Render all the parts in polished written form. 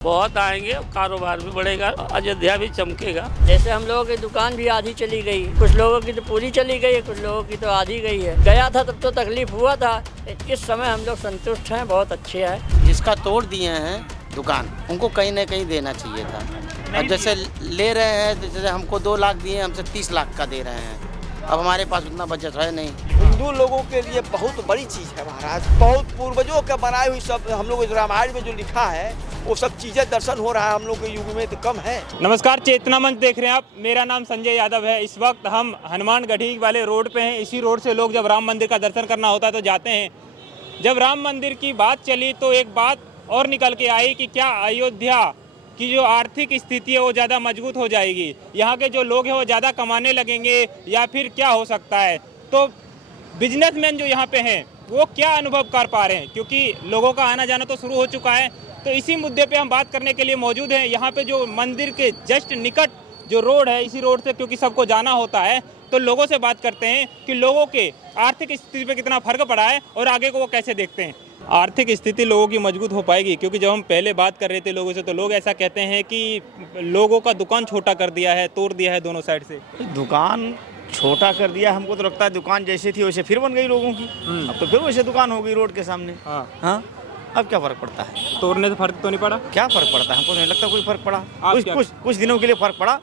बहुत आएंगे, कारोबार भी बढ़ेगा, अयोध्या भी चमकेगा। जैसे हम लोगों की दुकान भी आधी चली गई, कुछ लोगों की तो पूरी चली गई, कुछ लोगों की तो आधी गई है। गया था तब तो तकलीफ हुआ था, इस समय हम लोग संतुष्ट हैं, बहुत अच्छे हैं। जिसका तोड़ दिए हैं दुकान, उनको कहीं ना कहीं देना चाहिए था। और जैसे ले रहे हैं, जैसे हमको 2 लाख दिए, हमसे 30 लाख का दे रहे हैं। अब हमारे पास उतना बजट है नहीं। हिंदू लोगों के लिए बहुत बड़ी चीज़ है महाराज। बहुत पूर्वजों के बनाई हुई सब हम लोग रामायण में जो लिखा है वो सब चीज़ें दर्शन हो रहा है हम लोग के युग में तो कम है। नमस्कार, चेतना मंच देख रहे हैं आप। मेरा नाम संजय यादव है। इस वक्त हम हनुमानगढ़ी वाले रोड पे हैं। इसी रोड से लोग जब राम मंदिर का दर्शन करना होता है तो जाते हैं। जब राम मंदिर की बात चली तो एक बात और निकल के आई कि क्या अयोध्या की जो आर्थिक स्थिति है वो ज़्यादा मजबूत हो जाएगी, यहाँ के जो लोग हैं वो ज़्यादा कमाने लगेंगे, या फिर क्या हो सकता है। तो बिजनेसमैन जो यहाँ पे हैं वो क्या अनुभव कर पा रहे हैं, क्योंकि लोगों का आना जाना तो शुरू हो चुका है। तो इसी मुद्दे पे हम बात करने के लिए मौजूद हैं। यहाँ पे जो मंदिर के जस्ट निकट जो रोड है, इसी रोड से क्योंकि सबको जाना होता है, तो लोगों से बात करते हैं कि लोगों के आर्थिक स्थिति पे कितना फर्क पड़ा है और आगे को वो कैसे देखते हैं। आर्थिक स्थिति लोगों की मजबूत हो पाएगी, क्योंकि जब हम पहले बात कर रहे थे लोगों से तो लोग ऐसा कहते हैं कि लोगों का दुकान छोटा कर दिया है, तोड़ दिया है दोनों साइड से। दुकान छोटा कर दिया, हमको तो लगता है दुकान जैसे थी वैसे फिर बन गई लोगों की। अब तो फिर वैसे दुकान हो गई रोड के सामने। हाँ, अब क्या फर्क पड़ता है? तोड़ने से फर्क तो नहीं पड़ा? क्या फर्क पड़ता है? हमको नहीं लगता कोई फर्क पड़ा। कुछ दिनों के लिए फर्क पड़ा,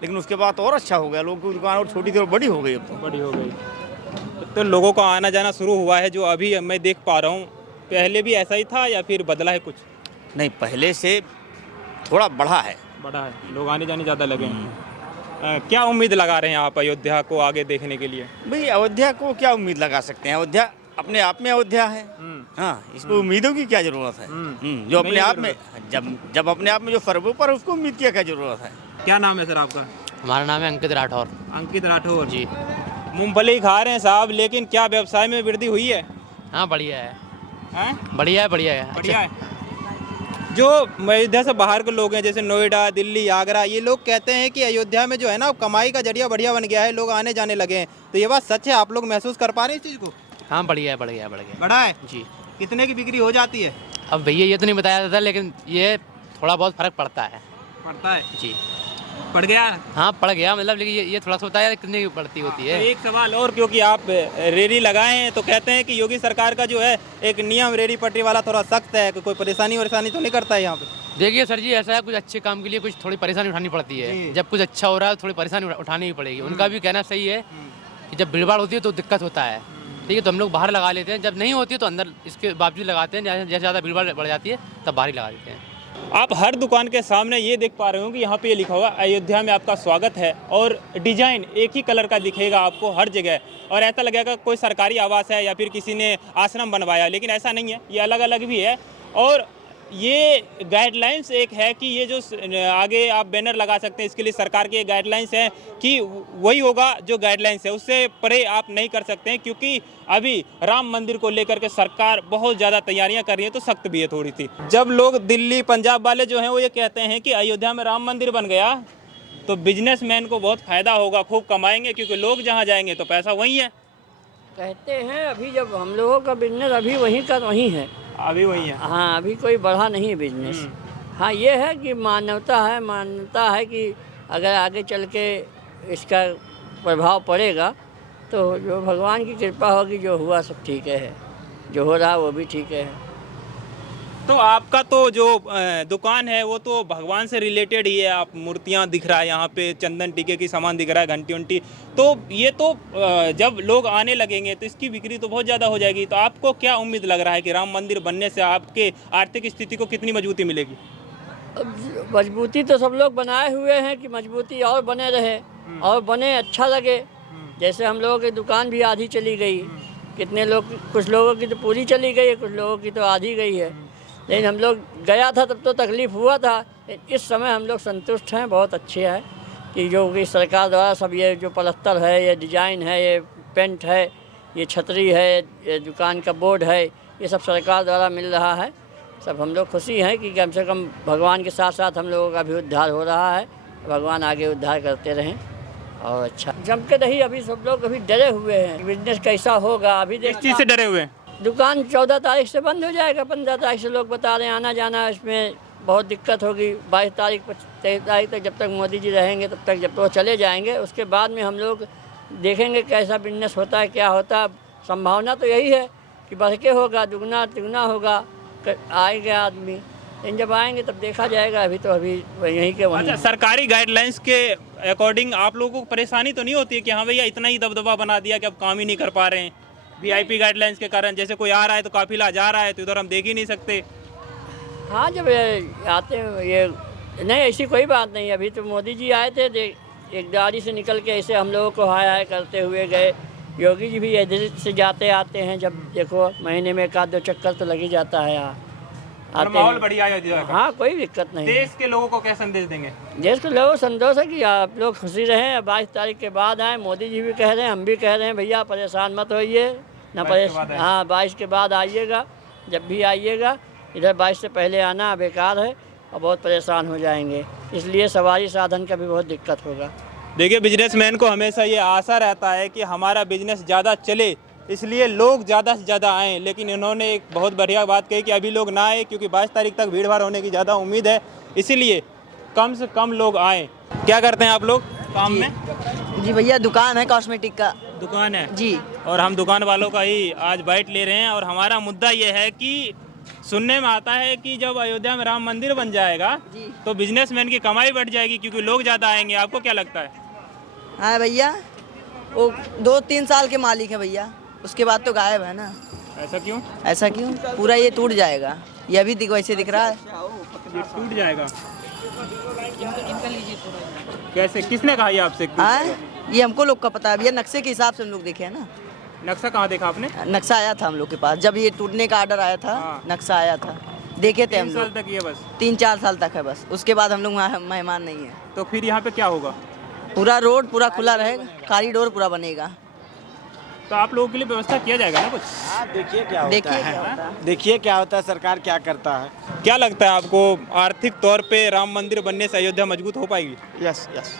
लेकिन उसके बाद तो और अच्छा हो गया। लोगों की दुकान और छोटी थी और बड़ी हो गई, अब तो बड़ी हो गई। तो लोगों का आना जाना शुरू हुआ है, जो अभी मैं देख पा रहा हूँ। पहले भी ऐसा ही था या फिर बदला है कुछ? नहीं, पहले से थोड़ा बढ़ा है। बढ़ा है, लोग आने जाने ज़्यादा लगे हैं। क्या उम्मीद लगा रहे हैं आप अयोध्या को आगे देखने के लिए? भाई, अयोध्या को क्या उम्मीद लगा सकते हैं? अयोध्या अपने आप में अयोध्या है। हाँ, इसको उम्मीदों की क्या जरूरत है? जो अपने आप में जब अपने आप में जो फर्क पर उसको उम्मीद की क्या जरूरत है? क्या नाम है सर आपका? हमारा नाम है अंकित राठौर। अंकित राठौर जी। मूंगफली खा रहे हैं साहब, लेकिन क्या व्यवसाय में वृद्धि हुई है? हाँ, बढ़िया है। हैं? बढ़िया है, बढ़िया है, बढ़िया है। जो अयोध्या से बाहर के लोग हैं, जैसे नोएडा, दिल्ली, आगरा, ये लोग कहते हैं कि अयोध्या में जो है ना कमाई का जरिया बढ़िया बन गया है, लोग आने जाने लगे हैं। तो ये बात सच है? आप लोग महसूस कर पा रहे हैं इस चीज़ को? हाँ, बढ़िया है, बढ़ गया, बढ़ गया। बढ़ा है जी। कितने की बिक्री हो जाती है? अब भैया ये तो नहीं बताया जाता, लेकिन ये थोड़ा बहुत फर्क पड़ता है। पड़ता है जी। पड़ गया? हाँ, पड़ गया, मतलब लेकिन ये थोड़ा सा बताया कितने की पड़ती होती है। तो एक सवाल और, क्योंकि आप रेहड़ी लगाए हैं तो कहते हैं कि योगी सरकार का जो है एक नियम रेहड़ी पटरी वाला थोड़ा सख्त है, कोई परेशानी तो नहीं करता है यहाँ पे? देखिए सर जी, ऐसा है, कुछ अच्छे काम के लिए कुछ थोड़ी परेशानी उठानी पड़ती है। जब कुछ अच्छा हो रहा है तो थोड़ी परेशानी उठानी ही पड़ेगी। उनका भी कहना सही है कि जब भीड़ भाड़ होती है तो दिक्कत होता है, ठीक है, तो हम लोग बाहर लगा लेते हैं। जब नहीं होती है तो अंदर इसके बावजूद लगाते हैं। जैसे ज़्यादा भीड़ भाड़ बढ़ जाती है तब बाहर ही लगा देते हैं। आप हर दुकान के सामने ये देख पा रहे हो कि यहाँ पे ये लिखा हुआ अयोध्या में आपका स्वागत है, और डिजाइन एक ही कलर का दिखेगा आपको हर जगह, और ऐसा लगेगा कोई सरकारी आवास है या फिर किसी ने आश्रम बनवाया, लेकिन ऐसा नहीं है, ये अलग अलग भी है। और ये गाइडलाइंस एक है कि ये जो आगे आप बैनर लगा सकते हैं, इसके लिए सरकार की गाइडलाइंस है कि वही होगा जो गाइडलाइंस है, उससे परे आप नहीं कर सकते हैं, क्योंकि अभी राम मंदिर को लेकर के सरकार बहुत ज़्यादा तैयारियां कर रही है, तो सख्त भी है थोड़ी सी। जब लोग दिल्ली पंजाब वाले जो हैं वो ये कहते हैं कि अयोध्या में राम मंदिर बन गया तो बिजनेसमैन को बहुत फ़ायदा होगा, खूब कमाएंगे, क्योंकि लोग जहाँ जाएंगे तो पैसा वहीं है। कहते हैं अभी जब हम लोगों का बिजनेस अभी वहीं का वहीं है, अभी वही है। हाँ, अभी कोई बढ़ा नहीं है बिजनेस। हाँ, ये है कि मान्यता है कि अगर आगे चल के इसका प्रभाव पड़ेगा तो जो भगवान की कृपा होगी, जो हुआ सब ठीक है, जो हो रहा वो भी ठीक है। तो आपका तो जो दुकान है वो तो भगवान से रिलेटेड ही है। आप मूर्तियां दिख रहा है यहाँ पे, चंदन टीके की सामान दिख रहा है, घंटी उंटी, तो ये तो जब लोग आने लगेंगे तो इसकी बिक्री तो बहुत ज़्यादा हो जाएगी। तो आपको क्या उम्मीद लग रहा है कि राम मंदिर बनने से आपके आर्थिक स्थिति को कितनी मजबूती मिलेगी? अब मजबूती तो सब लोग बनाए हुए हैं कि मजबूती और बने रहे और बने, अच्छा लगे। जैसे हम लोगों की दुकान भी आधी चली गई, कितने लोग, कुछ लोगों की तो पूरी चली गई है, कुछ लोगों की तो आधी गई है। लेकिन हम लोग गया था तब तो तकलीफ़ हुआ था, इस समय हम लोग संतुष्ट हैं, बहुत अच्छे हैं कि जो कि सरकार द्वारा सब ये जो पलस्तर है, ये डिज़ाइन है, ये पेंट है, ये छतरी है, ये दुकान का बोर्ड है, ये सब सरकार द्वारा मिल रहा है। सब हम लोग खुशी हैं कि कम से कम भगवान के साथ साथ हम लोगों का भी उद्धार हो रहा है। भगवान आगे उद्धार करते रहें और अच्छा जम के रही। अभी सब लोग अभी डरे हुए हैं, बिजनेस कैसा होगा। अभी किस चीज़ से डरे हुए हैं? दुकान 14 तारीख से बंद हो जाएगा, 15 तारीख से लोग बता रहे हैं आना जाना इसमें बहुत दिक्कत होगी। 22 तारीख 23 तारीख तक जब तक मोदी जी रहेंगे तब तक, जब तो वो चले जाएंगे उसके बाद में हम लोग देखेंगे कैसा बिजनेस होता है, क्या होता है। संभावना तो यही है कि बढ़ के होगा, दुगना तिगुना होगा, आएंगे आदमी। लेकिन जब आएंगे तब देखा जाएगा। अभी तो अभी यहीं के वहीं। अच्छा, सरकारी गाइडलाइंस के अकॉर्डिंग आप लोगों को परेशानी तो नहीं होती है कि हाँ भैया इतना ही दबदबा बना दिया कि अब काम ही नहीं कर पा रहे हैं वीआईपी गाइडलाइंस के कारण? जैसे कोई आ रहा है तो काफिला जा रहा है तो इधर हम देख ही नहीं सकते। हाँ, जब ये आते हैं ये नहीं, ऐसी कोई बात नहीं। अभी तो मोदी जी आए थे, एक गाड़ी से निकल के ऐसे हम लोगों को हाय हाय करते हुए गए। योगी जी भी इधर से जाते आते हैं, जब देखो महीने में 1-2 चक्कर तो लग ही जाता है यहाँ और आते माहौल हैं। बढ़िया है अयोध्या का। हाँ, कोई दिक्कत नहीं। देश के लोगों को क्या संदेश देंगे? देश के लोगों को संतोष है कि आप लोग खुशी रहें। 22 तारीख के बाद आए, मोदी जी भी कह रहे हैं, हम भी कह रहे हैं भैया परेशान मत होइए ना। 22 के बाद आए। हाँ, 22 के बाद आइएगा, जब भी आइएगा। इधर 22 से पहले आना बेकार है और बहुत परेशान हो जाएंगे, इसलिए सवारी साधन का भी बहुत दिक्कत होगा। देखिए, बिजनेसमैन को हमेशा ये आशा रहता है कि हमारा बिजनेस ज़्यादा चले, इसलिए लोग ज़्यादा से ज़्यादा आएँ। लेकिन इन्होंने एक बहुत बढ़िया बात कही कि अभी लोग ना आए क्योंकि 22 तारीख तक भीड़ भाड़ होने की ज़्यादा उम्मीद है, इसीलिए कम से कम लोग आएँ। क्या करते हैं आप लोग काम में? जी भैया, दुकान है कॉस्मेटिक का। दुकान है जी। और हम दुकान वालों का ही आज बाइट ले रहे हैं। और हमारा मुद्दा ये है कि सुनने में आता है कि जब अयोध्या में राम मंदिर बन जाएगा तो बिजनेसमैन की कमाई बढ़ जाएगी क्योंकि लोग ज़्यादा आएंगे। आपको क्या लगता है? हाँ भैया, वो 2-3 साल के मालिक है भैया, उसके बाद तो गायब है ना। ऐसा क्यों? ऐसा क्यों? पूरा ये टूट जाएगा। ये अभी वैसे दिख रहा है। ये टूट जाएगा कैसे? किसने कहा ये आपसे? हाँ, ये हमको लोग का पता है भैया, नक्शे के हिसाब से हम लोग देखे हैं ना। नक्शा कहाँ देखा आपने? नक्शा आया था हम लोग के पास, जब ये टूटने का आर्डर आया था। हाँ। नक्शा आया था, देखे थे हम 3 साल लोग। तक ये बस? 3-4 साल तक है बस, उसके बाद हम लोग मेहमान नहीं है। तो फिर यहाँ पे क्या होगा? पूरा रोड पूरा खुला रहेगा, कॉरिडोर पूरा बनेगा। तो आप लोगों के लिए व्यवस्था किया जाएगा ना कुछ? देखिए क्या देखिए होता क्या है, होता है। देखिए क्या होता है, सरकार क्या करता है। क्या लगता है आपको, आर्थिक तौर पे राम मंदिर बनने से अयोध्या मजबूत हो पाएगी? यस यस,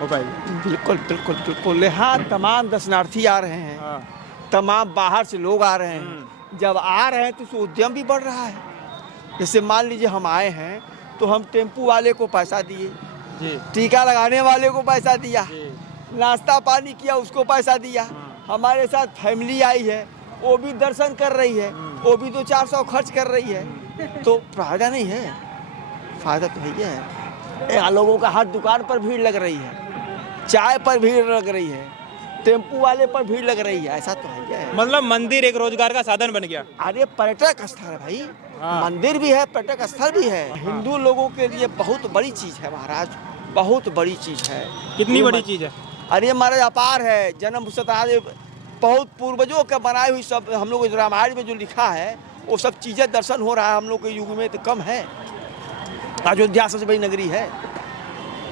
हो पाएगी। बिल्कुल बिल्कुल बिल्कुल। यहाँ तमाम दर्शनार्थी आ रहे हैं, हाँ। तमाम बाहर से लोग आ रहे हैं। जब आ रहे हैं तो उससे उद्यम भी बढ़ रहा है। जैसे मान लीजिए हम आए हैं तो हम टेम्पू वाले को पैसा दिए, जी। टीका लगाने वाले को पैसा दिया, नाश्ता पानी किया उसको पैसा दिया। हमारे साथ फैमिली आई है, वो भी दर्शन कर रही है, वो भी 200-400 खर्च कर रही है। तो फायदा नहीं है? फायदा तो है। यहाँ लोगों का हर दुकान पर भीड़ लग रही है, चाय पर भीड़ लग रही है, टेम्पू वाले पर भीड़ लग रही है। ऐसा तो है। मतलब मंदिर एक रोजगार का साधन बन गया। अरे पर्यटक स्थल है भाई, मंदिर भी है, पर्यटक स्थल भी है। हिंदू लोगों के लिए बहुत बड़ी चीज है महाराज, बहुत बड़ी चीज है। कितनी बड़ी चीज है? अरे महाराज अपार है। जन्म शताब्दी बहुत पूर्वजों का बनाई हुई सब हम लोग रामायण में जो लिखा है वो सब चीजें दर्शन हो रहा है। हम लोग के युग में तो कम है। अयोध्या सबसे बड़ी नगरी है,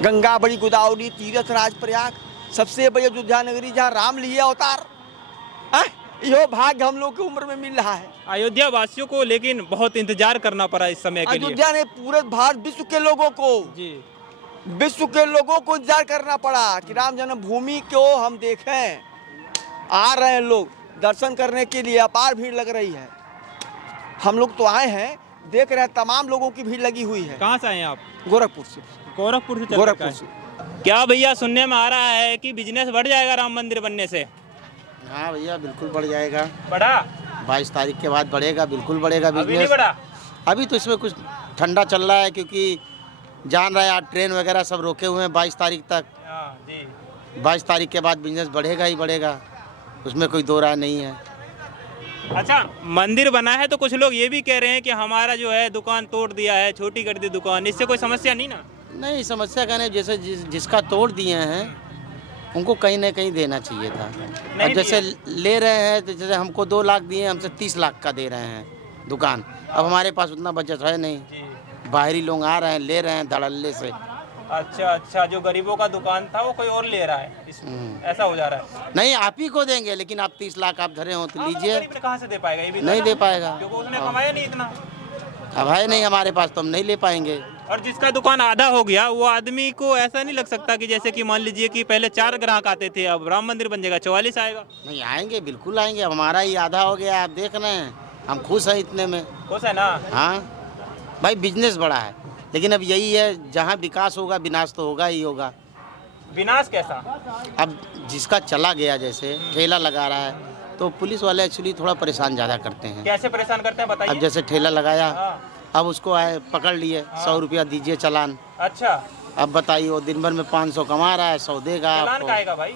गंगा बड़ी गोदावरी तीर्थ राज प्रयाग, सबसे बड़ी अयोध्या नगरी जहाँ राम लिए अवतार। यो भाग्य हम लोग की उम्र में मिल रहा है। अयोध्या वासियों को लेकिन बहुत इंतजार करना पड़ा इस समय के लिए। अयोध्या ने पूरे भारत विश्व के लोगों को, जी, विश्व के लोगों को इंतजार करना पड़ा कि राम जन्मभूमि को हम देखें। आ रहे हैं लोग दर्शन करने के लिए, अपार भीड़ लग रही है। हम लोग तो आए हैं, देख रहे हैं तमाम लोगों की भीड़ लगी हुई है। कहाँ से आए हैं आप? गोरखपुर से। गोरखपुर से? गोरखपुर से। क्या भैया, सुनने में आ रहा है कि बिजनेस बढ़ जाएगा राम मंदिर बनने से? हाँ भैया, बिल्कुल बढ़ जाएगा। बढ़ा? 22 तारीख के बाद बढ़ेगा, बिल्कुल बढ़ेगा अभी नहीं बिजनेस। बढ़ा? अभी तो इसमें कुछ ठंडा चल रहा है क्योंकि जान रहा है आज ट्रेन वगैरह सब रोके हुए हैं 22 तारीख तक। हाँ, जी। 22 तारीख के बाद बिजनेस बढ़ेगा ही बढ़ेगा, उसमें कोई दो राय नहीं है। अच्छा, मंदिर बना है तो कुछ लोग ये भी कह रहे हैं कि हमारा जो है दुकान तोड़ दिया है, छोटी कर दी दुकान, इससे कोई समस्या नहीं ना? नहीं, समस्या का नहीं। जैसे जिसका तोड़ दिए हैं उनको कहीं ना कहीं देना चाहिए था। और जैसे ले रहे हैं तो जैसे हमको 2 लाख दिए, हमसे 30 लाख का दे रहे हैं दुकान। अब हमारे पास उतना बजट है नहीं, बाहरी लोग आ रहे हैं, ले रहे हैं धड़ल्ले से। अच्छा अच्छा, जो गरीबों का दुकान था वो कोई और ले रहा है, ऐसा हो जा रहा है? नहीं, आप ही को देंगे, लेकिन आप 30 लाख आप धरे हो तो लीजिए। गरीब कहाँ से दे पाएगा? ये भी नहीं दे पाएगा, क्योंकि उसने कमाया नहीं इतना। अब है नहीं हमारे पास तो हम नहीं ले पाएंगे। और जिसका दुकान आधा हो गया वो आदमी को ऐसा नहीं लग सकता कि जैसे कि मान लीजिए कि पहले 4 ग्राहक आते थे, अब राम मंदिर बन जाएगा 44 आएगा? नहीं आएंगे, बिल्कुल आएंगे। अब हमारा ही आधा हो गया, आप देख रहे हैं, हम खुश हैं इतने में। खुश है ना? हाँ, भाई बिजनेस बड़ा है, लेकिन अब यही है, जहाँ विकास होगा विनाश तो होगा ही होगा। विनाश कैसा? अब जिसका चला गया, जैसे ठेला लगा रहा है, तो पुलिस वाले एक्चुअली थोड़ा परेशान ज़्यादा करते हैं। कैसे परेशान करते हैं बताइए। अब जैसे ठेला लगाया, हाँ। अब उसको आए पकड़ लिए, 100 रुपया दीजिए चालान। अच्छा, अब बताइए, वो दिन भर में 500 कमा रहा है, 100 देगा चालान आपको। काहेगा भाई?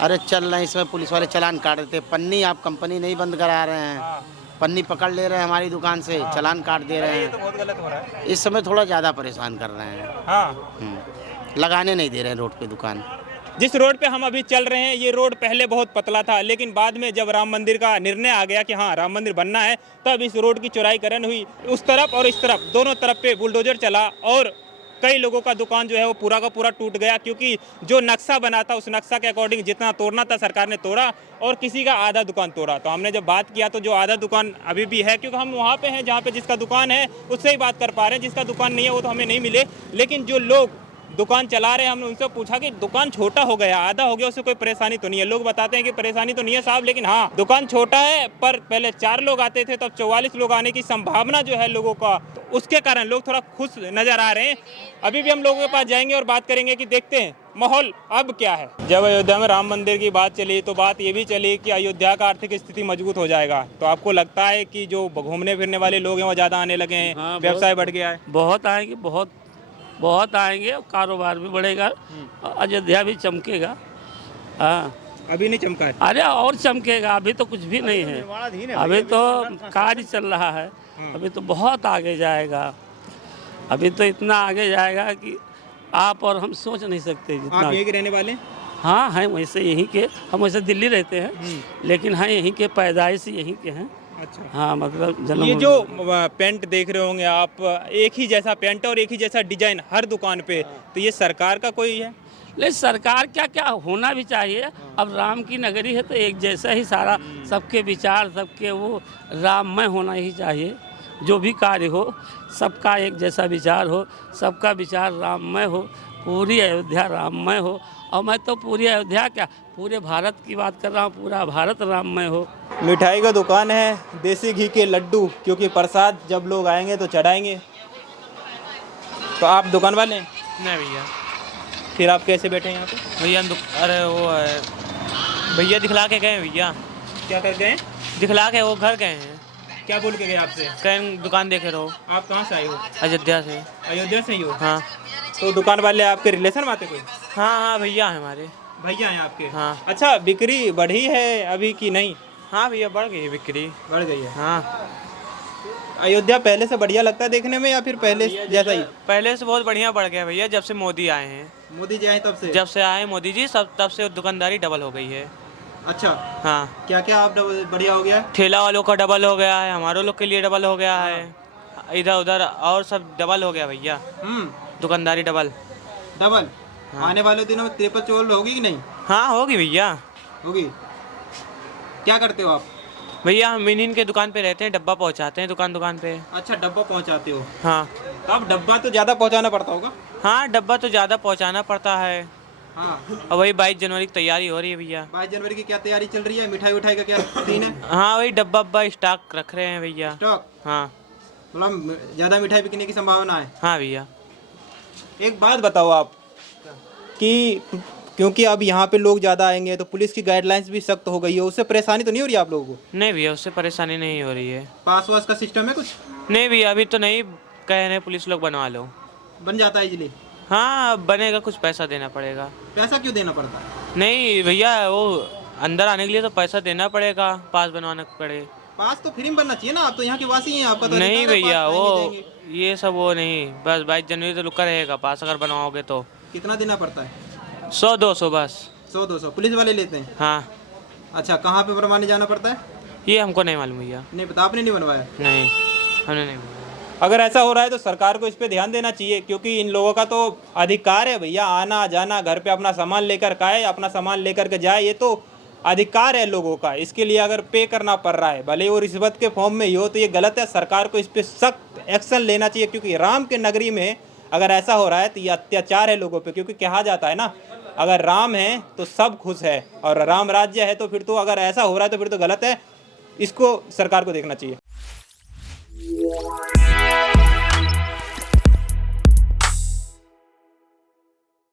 अरे चल रहे हैं इसमें, पुलिस वाले चालान काट देते हैं। पन्नी आप कंपनी नहीं बंद करा रहे हैं, हाँ। पन्नी पकड़ ले रहे हैं हमारी दुकान से, चालान काट दे रहे ये तो हैं। बहुत गलत हो रहा है। इस समय थोड़ा ज़्यादा परेशान कर रहे हैं। हाँ, लगाने नहीं दे रहे हैं रोड पे दुकान। जिस रोड पे हम अभी चल रहे हैं, ये रोड पहले बहुत पतला था, लेकिन बाद में जब राम मंदिर का निर्णय आ गया कि हाँ राम मंदिर बनना है, तब इस रोड की चौड़ाईकरण हुई। उस तरफ और इस तरफ दोनों तरफ पे बुलडोजर चला और कई लोगों का दुकान जो है वो पूरा का पूरा टूट गया, क्योंकि जो नक्शा बना था उस नक्शा के अकॉर्डिंग जितना तोड़ना था सरकार ने तोड़ा और किसी का आधा दुकान तोड़ा। तो हमने जब बात किया तो जो आधा दुकान अभी भी है, क्योंकि हम वहाँ पे हैं जहाँ पे जिसका दुकान है उससे ही बात कर पा रहे हैं, जिसका दुकान नहीं है वो तो हमें नहीं मिले। लेकिन जो लोग दुकान चला रहे हैं, हमने उनसे पूछा कि दुकान छोटा हो गया, आधा हो गया, उससे कोई परेशानी तो नहीं है? लोग बताते हैं कि परेशानी तो नहीं है साहब, लेकिन हाँ दुकान छोटा है, पर पहले 4 लोग आते थे, तब 44 लोग आने की संभावना जो है लोगों का, तो उसके कारण लोग थोड़ा खुश नजर आ रहे हैं। अभी भी हम लोगों के पास जाएंगे और बात करेंगे कि देखते हैं माहौल अब क्या है। जब अयोध्या में राम मंदिर की बात चली तो बात ये भी चली कि अयोध्या का आर्थिक स्थिति मजबूत हो जाएगा। तो आपको लगता है कि जो घूमने फिरने वाले लोग हैं वो ज़्यादा आने लगे हैं, हाँ, व्यवसाय बढ़ गया है? बहुत आएंगे, बहुत आएंगे, कारोबार भी बढ़ेगा, अयोध्या भी चमकेगा। हाँ, अभी नहीं चमका है। अरे और चमकेगा, अभी तो कुछ भी नहीं है, अभी तो कार्य चल रहा है, अभी तो बहुत आगे जाएगा, अभी तो इतना आगे जाएगा कि आप और हम सोच नहीं सकते आप जितना। यहीं के रहने वाले? हाँ, हैं वैसे यहीं के, हम वैसे दिल्ली रहते हैं, लेकिन हैं यहीं के, पैदाइश यहीं के हैं। अच्छा, हाँ, मतलब जन्म। ये जो पेंट देख रहे होंगे आप, एक ही जैसा पेंट और एक ही जैसा डिजाइन हर दुकान पे, तो ये सरकार का कोई है? लेकिन सरकार क्या होना भी चाहिए। अब राम की नगरी है तो एक जैसा ही सारा, सबके विचार, सबके वो राममय होना ही चाहिए। जो भी कार्य हो सबका एक जैसा विचार हो, सबका विचार राममय हो, पूरी अयोध्या राममय हो। और मैं तो पूरी अयोध्या क्या, पूरे भारत की बात कर रहा हूँ, पूरा भारत राममय हो। मिठाई का दुकान है, देसी घी के लड्डू, क्योंकि प्रसाद जब लोग आएंगे तो चढ़ाएंगे। तो आप दुकान वाले हैं? नहीं भैया। फिर आप कैसे बैठे हैं यहाँ पे? भैया अरे वो है भैया, दिखला के गए भैया। क्या कर गए? दिखला के वो घर गए हैं। क्या बोल के गए आपसे? कहीं दुकान देखे रहो। आप कहाँ से आए हो? अयोध्या से। अयोध्या से ही हो? हाँ तो दुकान वाले आपके रिलेशन में आते कोई? हाँ भैया है हमारे। भैया हैं आपके? हाँ। अच्छा, बिक्री बढ़ी है अभी कि नहीं? हाँ भैया, बढ़ गई है बिक्री। बढ़ गई है। हाँ, अयोध्या पहले से बढ़िया लगता है देखने में या फिर पहले जैसा ही? पहले से बहुत बढ़िया बढ़ गया भैया, जब से मोदी आए हैं। मोदी जी आए तब से? जब से आए मोदी जी, सब तब से दुकानदारी डबल हो गई है। अच्छा, हाँ, क्या क्या आप बढ़िया हो गया? ठेला वालों का डबल हो गया है, हमारे लोग के लिए डबल हो गया है, इधर उधर और सब डबल हो गया भैया। दुकानदारी डबल। डबल? आने वाले दिनों में ट्रिपल चोल होगी कि नहीं? हाँ होगी भैया। होगी। क्या करते हो आप? भैया हम इन्हीं के दुकान पे रहते हैं, डब्बा पहुंचाते हैं दुकान पे। अच्छा, डब्बा पहुंचाते हो? हाँ। तो अब डब्बा तो ज़्यादा पहुंचाना पड़ता होगा? हाँ, डब्बा तो ज़्यादा पहुंचाना पड़ता है। हाँ। और वही 22 जनवरी की तैयारी हो रही है भैया। 22 जनवरी की क्या तैयारी चल रही है? मिठाई उठाई का क्या सीन है? हाँ, वही डब्बा स्टॉक रख रहे हैं भैया। स्टॉक? हाँ। मतलब ज़्यादा मिठाई बिकने की संभावना है? हाँ भैया। एक बात बताओ आप कि क्योंकि अब यहाँ पे लोग ज़्यादा आएंगे तो पुलिस की गाइडलाइंस भी सख्त हो गई है, उससे परेशानी तो नहीं हो रही आप लोगों को? नहीं भैया, उससे परेशानी नहीं हो रही है। पास वास का सिस्टम है कुछ? नहीं भैया, अभी तो नहीं कह रहे, पुलिस लोग बनवा लो। बन जाता है इजली? हाँ, बनेगा, कुछ पैसा देना पड़ेगा। पैसा क्यों देना पड़ता है? नहीं भैया, वो अंदर आने के लिए तो पैसा देना पड़ेगा, पास बनवाना पड़ेगा। पास तो फ्री में बनना चाहिए ना, आप तो यहाँ के वासी हैं, आपका तो नहीं अधिकार है, भैया, पास वो नहीं देंगे। ये सब वो नहीं, बस 22 जनवरी तो रुका रहेगा पास, अगर बनवाओगे तो। कितना देना पड़ता है? 100-200 बस। 100-200 पुलिस वाले लेते हैं? हाँ। अच्छा, कहाँ पे बनवाने जाना पड़ता है? ये हमको नहीं मालूम भैया। नहीं पता, आपने नहीं बनवाया? नहीं, हमने नहीं बनवाया। अगर ऐसा हो रहा है तो सरकार को इस पे ध्यान देना चाहिए, क्योंकि इन लोगों का तो अधिकार है भैया, आना जाना, घर पे अपना सामान लेकर खाए, अपना सामान लेकर के जाए, ये तो अधिकार है लोगों का। इसके लिए अगर पे करना पड़ रहा है, भले वो रिश्वत के फॉर्म में ही हो, तो ये गलत है। सरकार को इस पे सख्त एक्शन लेना चाहिए, क्योंकि राम के नगरी में अगर ऐसा हो रहा है तो ये अत्याचार है लोगों पे। क्योंकि कहा जाता है ना, अगर राम है तो सब खुश है, और राम राज्य है तो फिर तो अगर ऐसा हो रहा है तो फिर तो गलत है। इसको सरकार को देखना चाहिए।